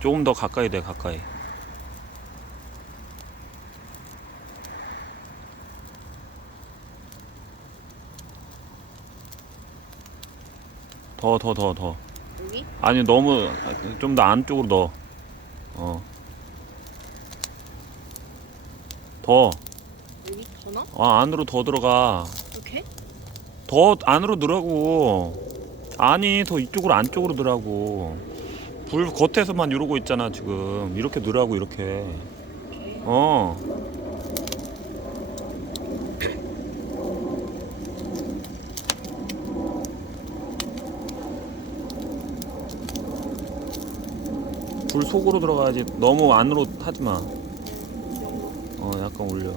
조금 더 가까이 돼, 가까이. 더. 여기? 아니, 너무, 좀 더 안쪽으로 넣어. 더. 여기 더 넣어? 안으로 더 들어가. 이렇게? 더 안으로 넣으라고. 아니, 더 이쪽으로 안쪽으로 넣으라고. 불 겉에서만 이러고 있잖아, 지금. 이렇게 넣으라고, 이렇게. 이렇게. 어. 불 속으로 들어가야지. 너무 안으로 하지 마. 이 정도? 약간 올려.